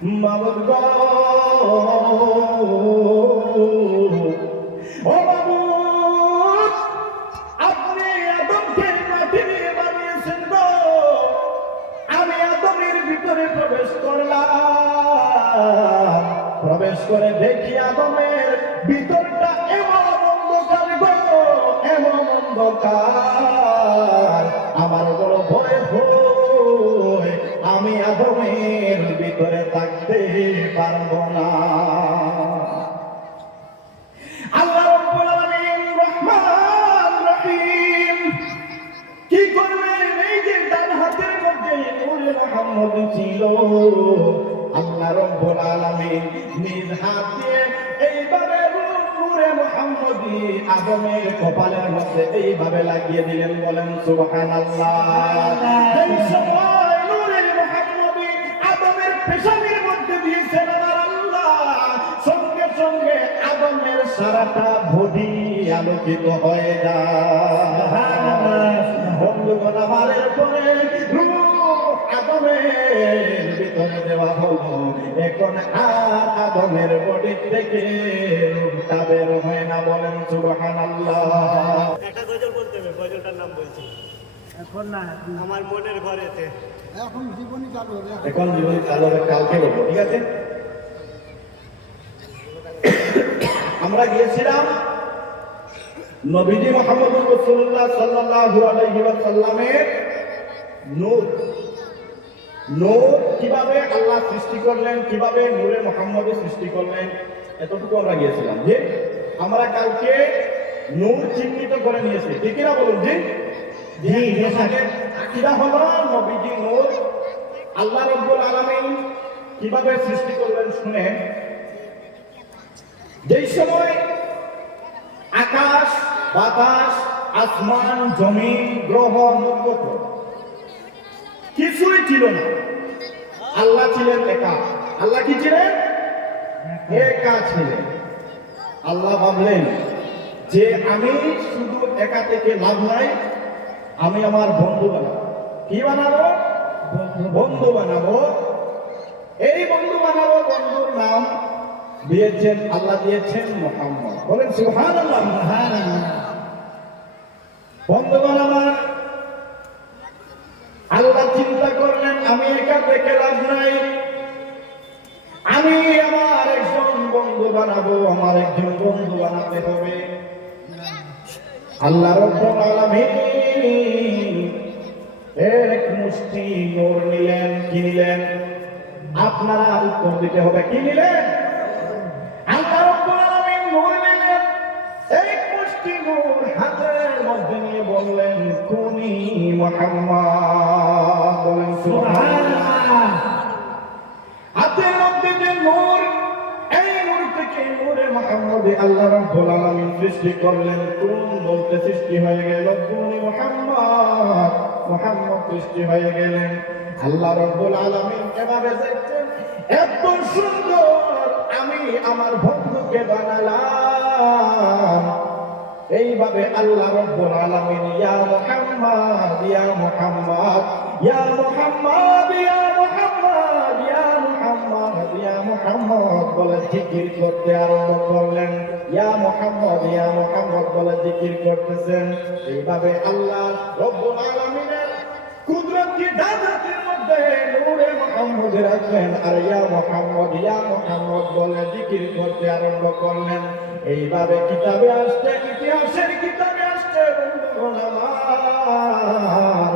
মাবুদ গো, ও মাবুদ, আপনি আদমকে মাটি দিয়ে বানিয়েছেন গো। আমি আদমের ভিতরে প্রবেশ করলাম, প্রবেশ করে দেখি আদমের ভিতরটা এমন অন্ধকার গো, এমন অন্ধকার, আমার বড় ভয় হয়, আমি আদমের ভিতরে থাকতে পারবো না। আল্লাহ রাব্বুল আলামিন রহমান রহিম কি করবেন? এই যে ডান হাতের মধ্যে নূরে মুহাম্মদ ছিল, আল্লাহ রাব্বুল আলামিন নিজ হাত দিয়ে এইভাবে নূরে মুহাম্মদি আদমের কপালের মধ্যে এইভাবে লাগিয়ে দিলেন। বলেন সুবহানাল্লাহ। এই সময় নূরে মুহাম্মদি আদমের পেশানির মধ্যে দিয়েছেন আমার আল্লাহ, সঙ্গে সঙ্গে আদমের সারাটা বডি আলোকিত হয়ে যায়। বন্ধুগণ, আমার পরে আদমের ভিতরে দেওয়া হলো, এখন আর আদমের বডি থেকে রূপটা বের হয় না। বলেন সুবহানাল্লাহ। একটা গজল বলতে হবে, গজলটার নাম বলছি এখন না, আমার মনের ঘরেতে। এখন জীবনী চালু হবে। এখন জীবনী চালু হবে, কালকে বলবো, ঠিক আছে? আমরা গিয়েছিলাম নবীজি মুহাম্মদুর রাসূলুল্লাহ সাল্লাল্লাহু আলাইহি ওয়াসাল্লামের নূর, নূর কিভাবে আল্লাহ সৃষ্টি করলেন, কিভাবে নূরে মুহাম্মদী সৃষ্টি করলেন, এতটুকু আমরা গিয়েছিলাম। যে আমরা কালকে নূর চিহ্নিত করে নিয়েছি, ঠিক না বলুন? জি জি, আকীদা হলো নবীজি নূর। আল্লাহ রাব্বুল আলামিন কিভাবে সৃষ্টি করলেন শুনেন। যেই সময় আকাশ, বাতাস, আসমান, জমিন, গ্রহ, নক্ষত্র কিছুই ছিল না, আল্লাহ ছিলেন একা। আল্লাহ কি ছিলেন? একা ছিলেন। আল্লাহ ভাবলেন যে আমি শুধু একা থেকে লাভ নাই, আমি আমার বন্ধু বানাবো। কি বানাবো? বন্ধু বানাবো। এই বন্ধু বানাবো, বন্ধুর নাম দিয়েছেন আল্লাহ, দিয়েছেন মুহাম্মদ। বলেন সুবহানাল্লাহ। বন্ধুগণ আমার, আল্লাহ চিন্তা করলেন আমি একা থেকে লাভ নাই, আমি আমার একজন বন্ধু বানাবো, আমার একজন বন্ধু বানাতে হবে। আল্লাহ রাব্বুল আলামিন এক মুষ্টি নূর নিলেন। কি নিলেন? আপনারা উত্তর দিতে হবে, কি নিলেন? আল্লাহ রাব্বুল আলামিন নূর নিলেন, এক মুষ্টি নূর হাতের মধ্যে নিয়ে বললেন কুনি মুহাম্মদ। বলেন সুবহানাল্লাহ। হাতের মধ্যে যে নূর, এই নূর থেকে নূরে মুহাম্মদী আল্লাহ রাব্বুল আলামিন সৃষ্টি করলেন। কোন বলতে সৃষ্টি হয়ে গেল, কুনি মুহাম্মদ, মুহাম্মদ সৃষ্টি হয়ে গেলেন। আল্লাহ রাব্বুল আলামিন এভাবে দেখছেন এত সুন্দর আমি আমার বন্ধুকে বানালাম। এইভাবে আল্লাহ রাব্বুল আলামিন ইয়া মুহাম্মদ, ইয়া মুহাম্মদ, ইয়া মুহাম্মদ, ইয়া মুহাম্মদ, ইয়া মুহাম্মদ, ইয়া মুহাম্মদ বলে জিকির করতে আরম্ভ করলেন। ইয়া মুহাম্মদ, ইয়া মুহাম্মদ বলে জিকির করতেছেন। এইভাবে আল্লাহ রাব্বুল আলামিনের কুদরতি দাদাতের মধ্যে নূরে মুহাম্মদ রাখলেন, আর ইয়া মুহাম্মদ, ইয়া মুহাম্মদ বলে জিকির করতে আরম্ভ করলেন। এইভাবে কিতাবে আসছে, ইতিহাসের কিতাবে আসছে, বন্ধুগণ আমার,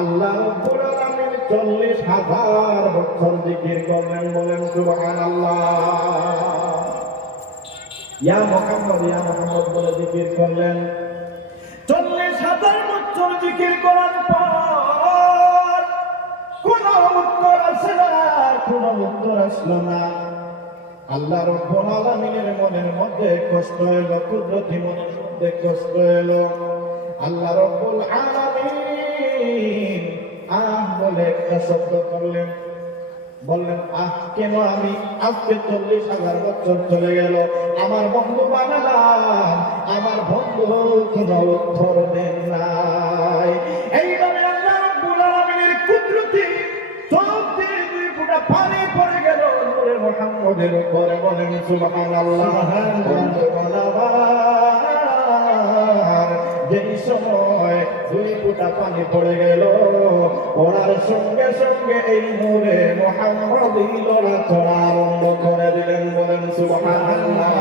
আল্লাহ রাব্বুল আলামিন 40,000 বছর জিকির করলেন। বলেন সুবহানাল্লাহ। ইয়া মুহাম্মদ, ইয়া মুহাম্মদ বলে জিকির করলেন। 40,000 বছর জিকির করার পর কোন উত্তর আসে না, কোন উত্তর আসলো না। আল্লাহ রাব্বুল আলামিনের মনের মধ্যে কষ্ট এলো, কুদরতি মনের মধ্যে কষ্ট এলো। আল্লাহ রাব্বুল আলামিন আহ বলে একটা শব্দ করলেন, বললেন আহ কেন আমি আজকে 40,000 বছর চলে গেল, আমার বন্ধু বানালাম, আমার বন্ধু কোন উত্তর দেন নাই। এইভাবে আল্লাহ রাব্বুল আলামিনের কুদরতি চোখ দিয়ে 2 ফোঁটা পানি পড়ে গেল মুহাম্মদের উপরে বলেন সুবহানাল্লাহ। বন্ধুগণ আমার, যেই সময় 2 ফোঁটা পানি পড়ে গেল, পড়ার সঙ্গে সঙ্গে এই নূরে মুহাম্মদী লড়াচড়া আরম্ভ করে দিলেন। বলেন সুবহানাল্লাহ।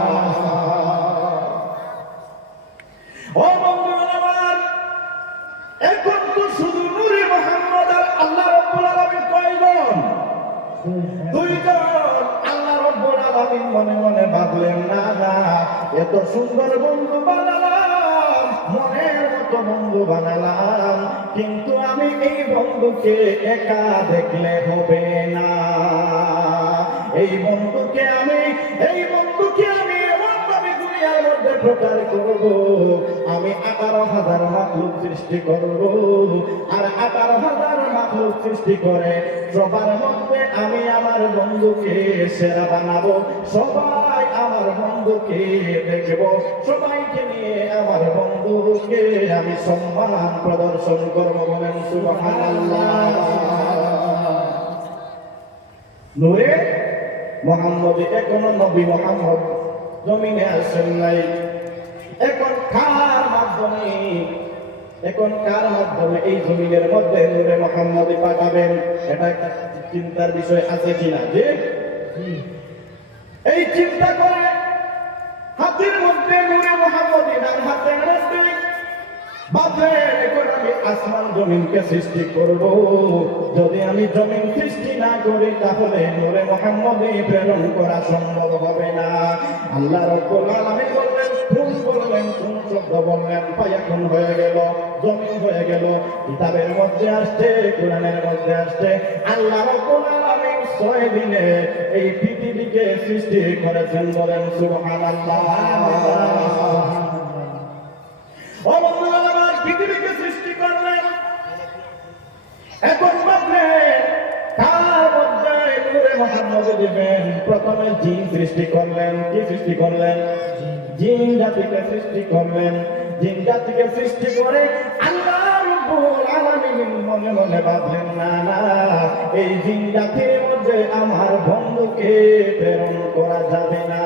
ও বন্ধুগণ আমার, এখন তো শুধু নূরে মুহাম্মদ আর আল্লাহ রাব্বুল আলামিন কয়জন? 2 জন। আল্লাহ রাব্বুল আলামিন মনে মনে ভাবলেন, না না, এত সুন্দর বন্ধু বানালাম, মনের মতো বন্ধু বানালাম, কিন্তু আমি এই বন্ধুকে একা দেখলে হবে না। এই বন্ধুকে আমি এমনভাবে দুনিয়ার মধ্যে প্রচার করব, আমি 18,000 মাখলুক সৃষ্টি করব, আর 18,000 মাখলুক সৃষ্টি করে সবার মধ্যে আমি আমার বন্ধুকে সেরা বানাবো। সবাই আমার বন্ধুকে দেখব, সবাইকে নিয়ে আমার বন্ধুকে আমি সম্মান প্রদর্শন করব। বলেন সুবহানাল্লাহ। নূরে মুহাম্মদ, এখনো নবী মুহাম্মদ জমিনে আসেন নাই। এখন কার মাধ্যমে এই জমিনের মধ্যে নূরে মুহাম্মদ পাঠাবেন? এটা একটা চিন্তার বিষয় আছে কিনা? যে এই চিন্তা করে হাতের মধ্যে নূরে মুহাম্মদ, ডান হাতের মধ্যে ভাবলেন, এখন আমি আসমান জমিনকে সৃষ্টি করব। যদি আমি জমিন সৃষ্টি না করি তাহলে নূরে মুহাম্মদী প্রেরণ করা সম্ভব হবে না। আল্লাহ রাব্বুল আলামিন বললেন, কোন শব্দ বললেন, ফায়াকুন হয়ে গেল, জমিন হয়ে গেল। কিতাবের মধ্যে আসছে, কোরআনের মধ্যে আসছে, আল্লাহ রাব্বুল আলামিন 6 দিনে এই পৃথিবীকে সৃষ্টি করেছেন। বলেন সুবহানাল্লাহ। ও বন্ধুগণ আমার, পৃথিবীকে সৃষ্টি করলেন, এখন ভাবলেন কার মধ্যে নূরে মুহাম্মদ দিবেন? প্রথমে জিন সৃষ্টি করলেন। কি সৃষ্টি করলেন? জিন জাতিকে সৃষ্টি করলেন। জিন জাতিকে সৃষ্টি করে আল্লাহ রাব্বুল আলামিন মনে মনে ভাবলেন, না না, এই জিন জাতির মধ্যে আমার বন্ধুকে প্রেরণ করা যাবে না।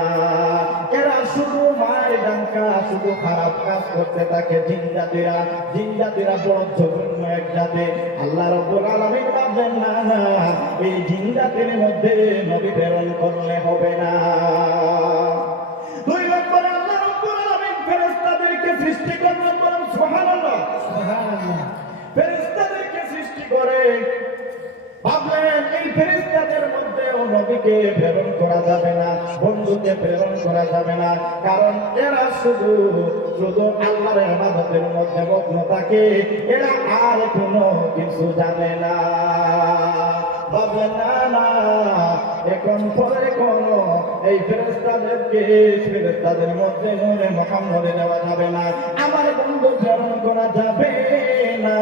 এরা শুধু মায়ের ডাঙ্কা, শুধু খারাপ কাজ করতে থাকে। জিন জাতিরা বড় জঘন্য এক জাতি। আল্লাহ রাব্বুল আলামিন ভাবলেন, না না, এই জিন জাতির মধ্যে নবী প্রেরণ করলে হবে না। 2 নম্বরে আল্লাহ রাব্বুল আলামিন ফেরেশতাদেরকে সৃষ্টি করলেন। বলেন সুবহানাল্লাহ। ফেরেশতাদেরকে সৃষ্টি করে ভাবলেন এই ফেরেশতাদের মধ্যেও নবীকে প্রেরণ করা যাবে না, বন্ধুকে প্রেরণ করা যাবে না, কারণ এরা শুধু আল্লাহর ইবাদতের মধ্যে মগ্ন থাকে, এরা আর কোনো কিছু জানে না। ভাবলেন, না না, এখন পরে কোন এই ফেরেশতাদের মধ্যে নূরে মুহাম্মদ দেওয়া যাবে না, আমার বন্ধু প্রেরণ করা যাবে না।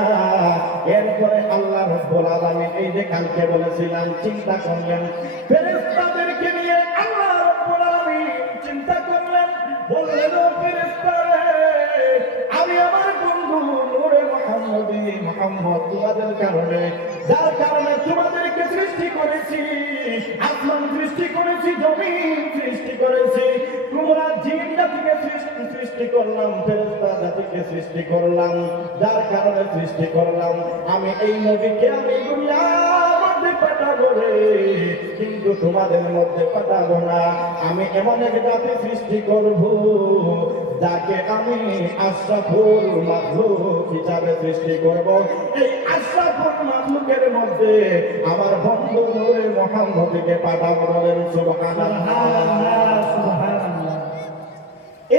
এরপরে আল্লাহ রাব্বুল আলামিন, এই যে কালকে বলেছিলাম, চিন্তা করলেন, ফেরেশতাদেরকে নিয়ে আল্লাহ রাব্বুল আলামিন চিন্তা করলেন, বললেন, ও ফেরেশতারা, আমি আমার বন্ধু নূরে মুহাম্মদ তোমাদের কারণে, যার কারণে তোমাদেরকে সৃষ্টি করেছি, আসমান সৃষ্টি করেছি, জমিন সৃষ্টি করেছি, তোমরা জিন জাতিকে সৃষ্টি করলাম, ফেরেশতা জাতিকে সৃষ্টি করলাম, যার কারণে সৃষ্টি করলাম, আমি এই নবীকে আমি দুনিয়ার মধ্যে পাঠাবো রে, কিন্তু তোমাদের মধ্যে পাঠাবো না। আমি এমন এক জাতি সৃষ্টি করব যাকে আমি আশরাফুল মাখলুক হিসাবে সৃষ্টি করব। এই আশরাফুল মাখলুকের মধ্যে আমার বন্ধু নূরে মুহাম্মদকে পাঠাবো। বলেন সুবহানাল্লাহ।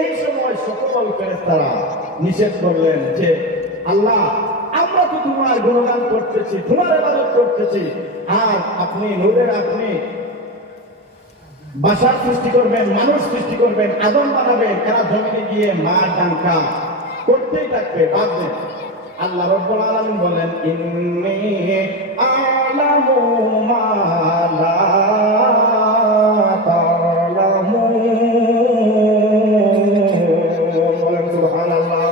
এই সময় সকল ফেরেশতারা নিষেধ করলেন যে, আল্লাহ, আমরা তো তোমার গুণগান করতেছি, তোমার ইবাদত করতেছি, আর আপনি বাসার সৃষ্টি করবেন, মানুষ সৃষ্টি করবেন, আদম বানাবেন, এরা জমিনে গিয়ে মার ডাঙ্কা করতেই থাকবে, ভাববেন। আল্লাহ রাব্বুল আলামিন বলেন, ইন্নী আ'লামু মা লা তা'লামুন। বলেন সুবহানাল্লাহ।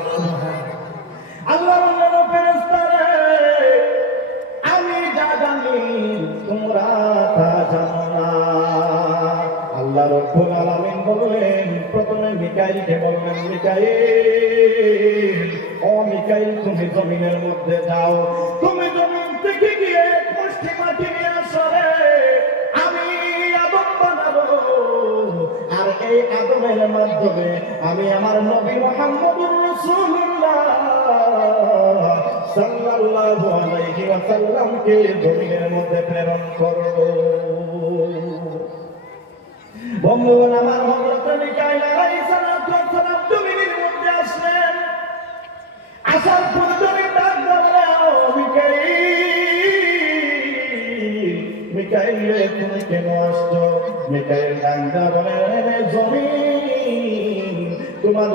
আল্লাহ বললেন, ফেরেশতারা, আমি যা জানি তোমরা তা জানো না। রাব্বুল আলামিন বললেন, প্রথমে মিকাইলকে বললেন, মিকাইল, ও মিকাইল, তুমি জমিনের মধ্যে যাও, তুমি জমিন থেকে গিয়ে মুষ্টি মাটি নিয়ে আসো রে, আমি আদম বানাবো, আর এই আদমের মাধ্যমে আমি আমার নবী মুহাম্মদুর রাসূলুল্লাহ সাল্লাল্লাহু আলাইহি ওয়াসাল্লামকে জমিনের মধ্যে প্রেরণ করব। বন্ধুগণ আমার, হযরত মিকাইল আলাইহিস সালাম জমিনের মধ্যে আসলেন। আসার পর জমিন ডাক দিল, মিকাইল, মিকাইল তুমি কেন আসছো? মিকাইল ডাক দিয়ে বলে, জমিন, তোমার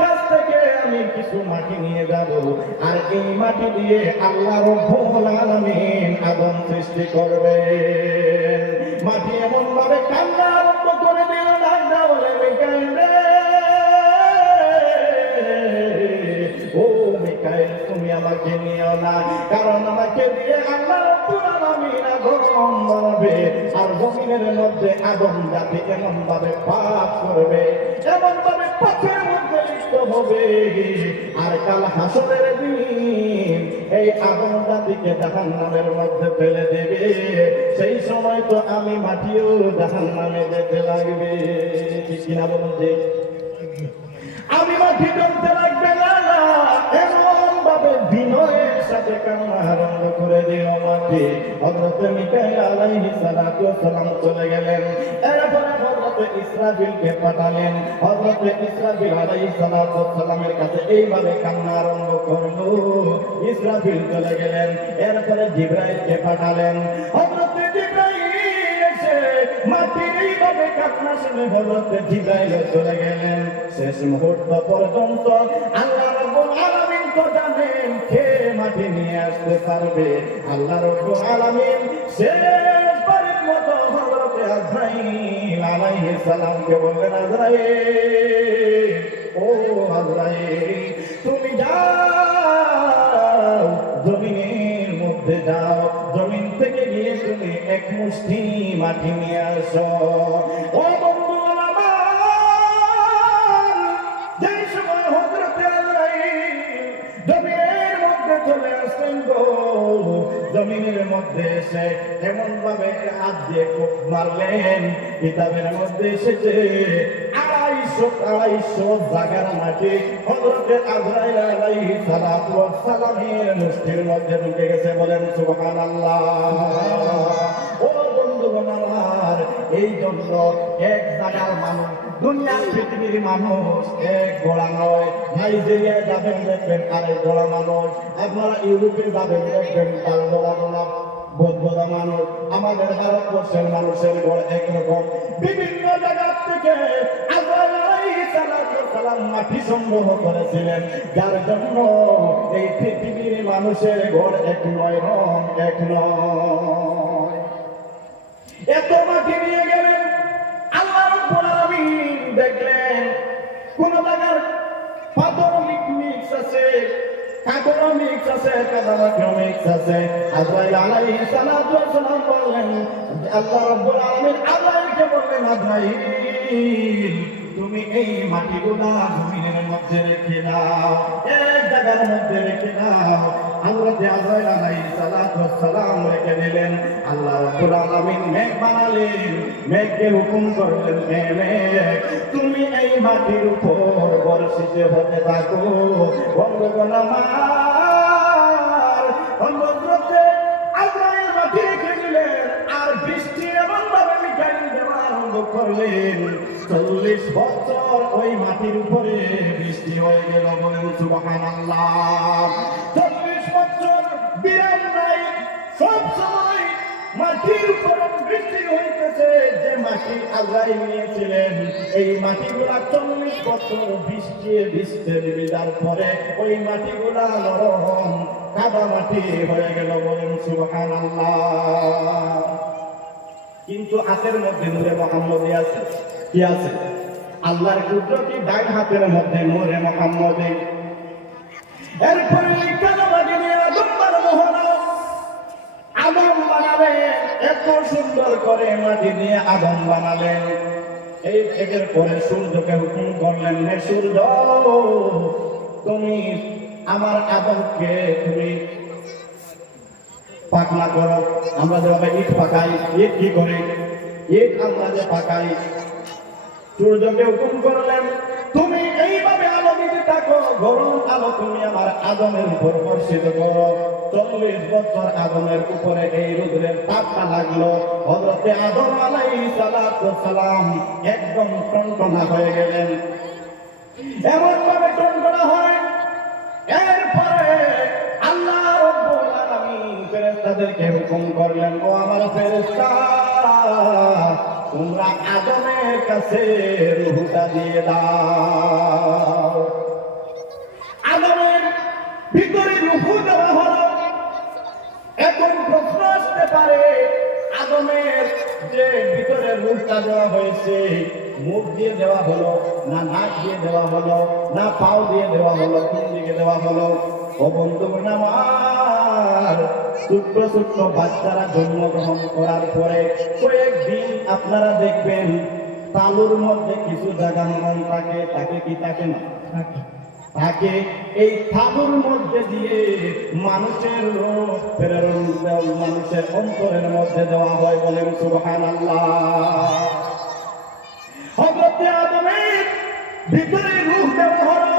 কাছ থেকে আমি কিছু মাটি নিয়ে যাব, আর এই মাটি দিয়ে আল্লাহ রাব্বুল আলামিন আদম সৃষ্টি করবে। মাটি এমন ভাবে কান্না আরম্ভ করে দিল, ডাক বলে, মিকাইল রে, ও মিকাইল, তুমি আমাকে নিও না, কারণ আমাকে দিয়ে আল্লাহ রাব্বুল আলামিন আদম বানাবে, আর জমিনের মধ্যে আদম জাতি এমন ভাবে পাপ করবে, এমন ভাবে পাপের মধ্যে লিপ্ত হবে, আর কাল হাসরের দিন এই আদম জাতিকে জাহান্নামের মধ্যে ফেলে দেবে। সেই সময় তো আমি মাটিও জাহান্নামে যেতে লাগবে, কিনা বলুন যে আমি মাটি জমতে লাগবে না, এমন ভাবে বিনয়ের সাথে কান্না আরম্ভ করে দিল মাটি। হযরত মিকাইল আলাইহিস সালাম চলে গেলেন। এরপরে হযরত ইসরাফিলকে পাঠালেন। হযরত ইসরাফিল আলাইহিস সালামের কাছে এইভাবে কান্না আরম্ভ করলো। ইসরাফিল চলে গেলেন। এরপরে জিবরাইলকে পাঠালেন। হযরত জিবরাইল এসে মাটির এইভাবে কান্না শুনে হযরত জিবরাইল চলে গেলেন। শেষ মুহূর্ত পর্যন্ত আল্লাহ রাব্বুল আলামিন তো জানেন কে মাটি নিয়ে আসতে পারবে। আল্লাহ রাব্বুল আলামিন শেষবারের মতো হযরত আজরাইল আলাইহিস সালামকে বললেন, আজরাইল, ও আজরাইল, তুমি যাও, জমিনের মধ্যে যাও, জমিন থেকে গিয়ে তুমি এক মুষ্টি মাটি নিয়ে আসো। ও বন্ধু আমার, যেই সময় হযরত আজরাইল জমিনের মধ্যে চলে আসলেন গো, জমিনের মধ্যে এসে এমন ভাবে হাত দিয়ে কোপ মারলেন, কিতাবের মধ্যে এসেছে 250 জায়গার মাটি হযরত আজরাইল আলাইহিস সালামের মুষ্টির মধ্যে ঢুকে গেছে। বলেন সুবহানাল্লাহ। ও বন্ধুগণ আমার, এই জন্য এক জায়গার মানুষ, দুনিয়ার পৃথিবীর মানুষ এক গোড়া নয়। নাইজেরিয়ায় যাবেন দেখবেন আরেক গোড়া মানুষ, আপনারা ইউরোপে যাবেন দেখবেন তার গোড়া বোধবোধা মানুষ। আমাদের ভারতবর্ষের মানুষের ঘর একরকম। বিভিন্ন জায়গা থেকে আজরাইল আলাইহিস সালাম মাটি সংগ্রহ করেছিলেন, যার জন্য এই পৃথিবীর মানুষের ঘর এক নয়, রং এক নয়। এত মাটি নিয়ে গেলেন। আল্লাহ রাব্বুল আলামিন দেখলেন কোন জায়গার পাথর মিক্স আছে, কাগজ মিক্স আছে, কাদামাটিও মিক্স আছে। আজরাইল আলাইহিস সালাম বললেন, আল্লাহ রাব্বুল আলামিন আজরাইলকে বললেন, আজরাইল, তুমি এই মাটিগুলা জমিনের মধ্যে রেখে দাও, এক জায়গার মধ্যে রেখে দাও। হযরত আজরাইল আলাইহিস সালাম রেখে দিলেন। আল্লাহ রাব্বুল আলামিন মেঘ বানালেন, মেঘকে হুকুম করলেন, মেঘ তুমি এই মাটির উপর বর্ষিত হতে থাকো। বন্ধুগণ আমার, হযরত আজরাইল মাটি রেখে দিলেন, আর বৃষ্টি এমন ভাবে মিকাইল দেওয়া আরম্ভ করলেন। 40 বছর ওই মাটির উপরে বৃষ্টি হয়ে গেল। বলেন সুবহানাল্লাহ। 40 বছর বিরাম নাই, সব সময় মাটির উপর বৃষ্টি হইতেছে। যে মাটি আজরাইল নিয়েছিলেন, এই মাটিগুলা 40 বছর ভিজতে ভিজার পরে ওই মাটিগুলা নরম কাদা মাটি হয়ে গেল। বলেন সুবহানাল্লাহ। কিন্তু হাতের মধ্যে নূরে মুহাম্মদী আছে। কি আছে? আল্লাহর কুদরতি ডান হাতের মধ্যে নূরে মুহাম্মদী। এরপরে কালো মাটি নিয়ে আদম বানানো হলো। আদম বানাবে এত সুন্দর করে মাটি দিয়ে আদম বানালেন। এই একের পরে সূর্যকে হুকুম করলেন, হে সূর্য, তুমি আমার আদমকে তুমি পাকনা করো। আমরা যেভাবে ইট পাকাই, ইট কি করে, ইট আমরা যে পাকাই, সূর্যকে হুকুম করলেন, তুমি এইভাবে আলো দিতে থাকো, গরম আলো তুমি আমার আদমের উপর বর্ষিত করো। 40 বছর আদমের উপরে এই রোদের তাপটা লাগলো। হযরতে আদম আলাইহিস সালাম একদম টনটনা হয়ে গেলেন। এমন ভাবে টনটনা হয়, এরপরে আল্লাহ রাব্বুল আলামিন ফেরেশতাদেরকে হুকুম করলেন, ও আমার ফেরেশতা, তোমরা আদমের কাছে রূহটা দিয়ে দাও। আদমের ভিতরে রূহ দেওয়া হলো। এখন প্রশ্ন আসতে পারে, আদমের যে ভিতরে রূহটা দেওয়া হয়েছে, মুখ দিয়ে দেওয়া হলো না নাক দিয়ে দেওয়া হলো না পাও দিয়ে দেওয়া হলো, কোন দিকে দেওয়া হলো? ও বন্ধুগণ আমার, ছোট্ট ছোট্ট বাচ্চারা জন্মগ্রহণ করার পরে কয়েকদিন আপনারা দেখবেন তালুর মধ্যে কিছু জায়গা মন থাকে, তাকে কি থাকে না থাকে, এই তালুর মধ্যে দিয়ে মানুষের রূহ প্রেরণ দেওয়া, মানুষের অন্তরের মধ্যে দেওয়া হয়। বলেন সুবহানাল্লাহ। হযরতে আদমের ভিতরে রূহ দেওয়া হলো।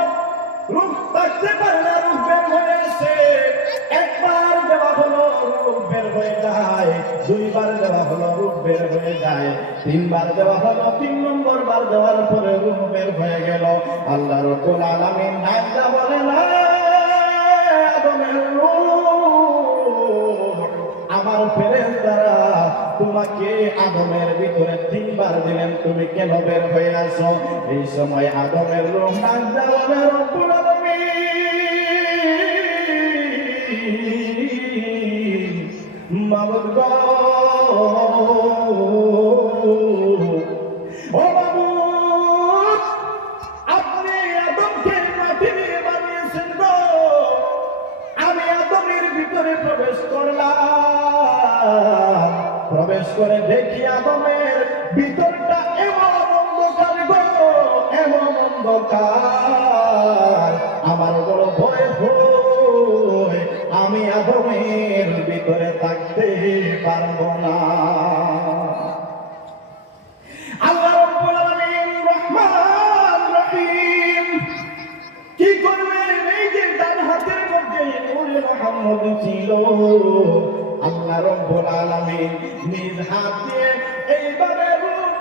রূহ থাকতে পারে না, রূহ বের হয়ে আসে। একবার দেওয়া হলো, রূহ বের হয়ে যায়। দুইবার দেওয়া হলো, রূহ বের হয়ে যায়। তিনবার দেওয়া হলো, 3 নম্বর বার দেওয়ার পরে রূহ বের হয়ে গেল। আল্লাহ রাব্বুল আলামিন ডাকটা বলেন, আদমের রূহ, আমার ফেরেশতারা তোমাকে আদমের ভিতরে 3 বার দিলেন, তুমি কেন বের হয়ে আসো? এই সময় আদমের রূহ ডাকটা বলে, রব্বুল আলামিন, মাবুদ গো, ও মাবুদ, আপনি আদমকে মাটি দিয়ে বানিয়েছেন গো। আমি আদমের ভিতরে প্রবেশ করলাম, প্রবেশ করে দেখি আদমের ভিতরটা এমন অন্ধকার গো, এমন অন্ধকার, আমার বড় ভয় হয়, আমি আদমের ভিতরে থাকতে পারবো না। আল্লাহ রাব্বুল আলামিন রহমান রহিম কি করলেন? এই যে ডান হাতের মধ্যে নূরে মুহাম্মদ ছিল, আল্লাহ রাব্বুল আলামিন নিজ হাত দিয়ে এইভাবে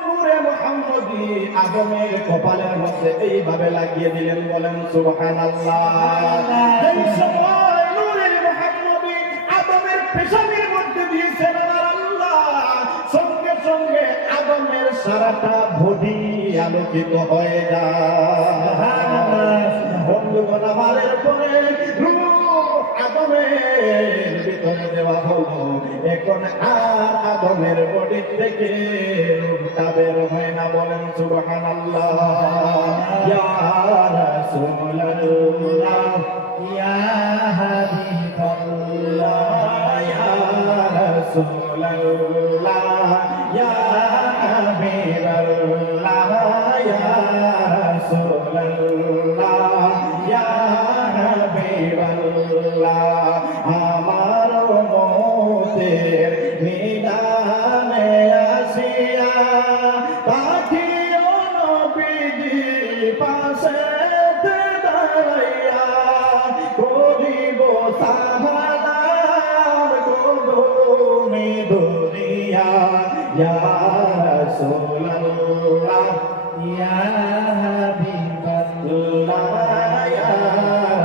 নূরে মুহাম্মদি আদমের কপালের মধ্যে এইভাবে লাগিয়ে দিলেন। বলেন সুবহানাল্লাহ। এই সময় নূরে মুহাম্মদি আদমের পেশাবের মধ্যে দিয়েছেন আমার আল্লাহ, সঙ্গে সঙ্গে আদমের সারাটা বডি আলোকিত হয়ে যায়। বন্ধুগণ আমার, এরপরে রূহ আদমের ভিতরে দেওয়া হলো। এখন আর আদমের বডি থেকে রূহটা বের হয় না। বলেন সুবহানাল্লাহ। ইয়া রাসূলুল্লাহ, ইয়া হাবিবাল্লাহ, ইয়া রাসূলুল্লাহ, ইয়া হাবিবাল্লাহ, ইয়া রাসূলুল্লাহ, ইয়া হাবিবাল্লাহ, আমার মতের নিদানে আসিয়া পাঠিও নবীজি পাশে দাঁড়াইয়া, করিব সাহাদার কদমে ধরিয়া, ইয়া রাসূলুল্লাহ, ইয়া হাবিবাল্লাহ, ইয়া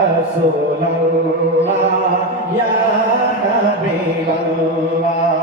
রাসূলুল্লাহ, ইয়া হাবিবাল্লাহ,